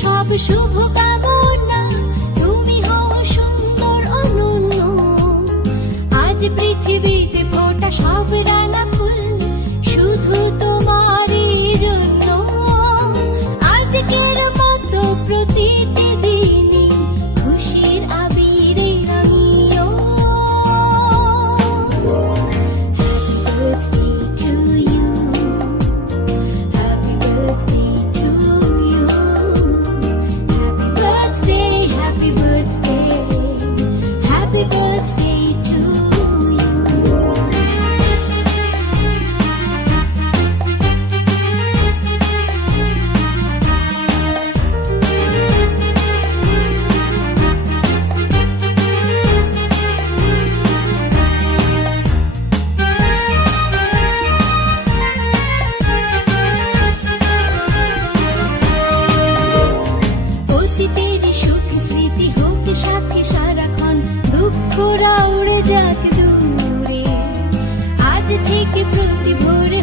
সব শুভ কামনা, তুমি হও সুন্দর অনন্য। আজ পৃথিবীতে ফোটা সব রানা ফুল শুধু তোমারই জন্য। আজকের মতো প্রতিটি দিনই খুশির আবিরে রাঙিও। Happy birthday to you, happy birthday, happy birthday, happy birthday to you. অতীতের সুখ স্মৃতি হোক সাথে সারাক্ষণ, দুঃখরা উড়ে যাক দূরে। আজ থেকে প্রতি ভোরে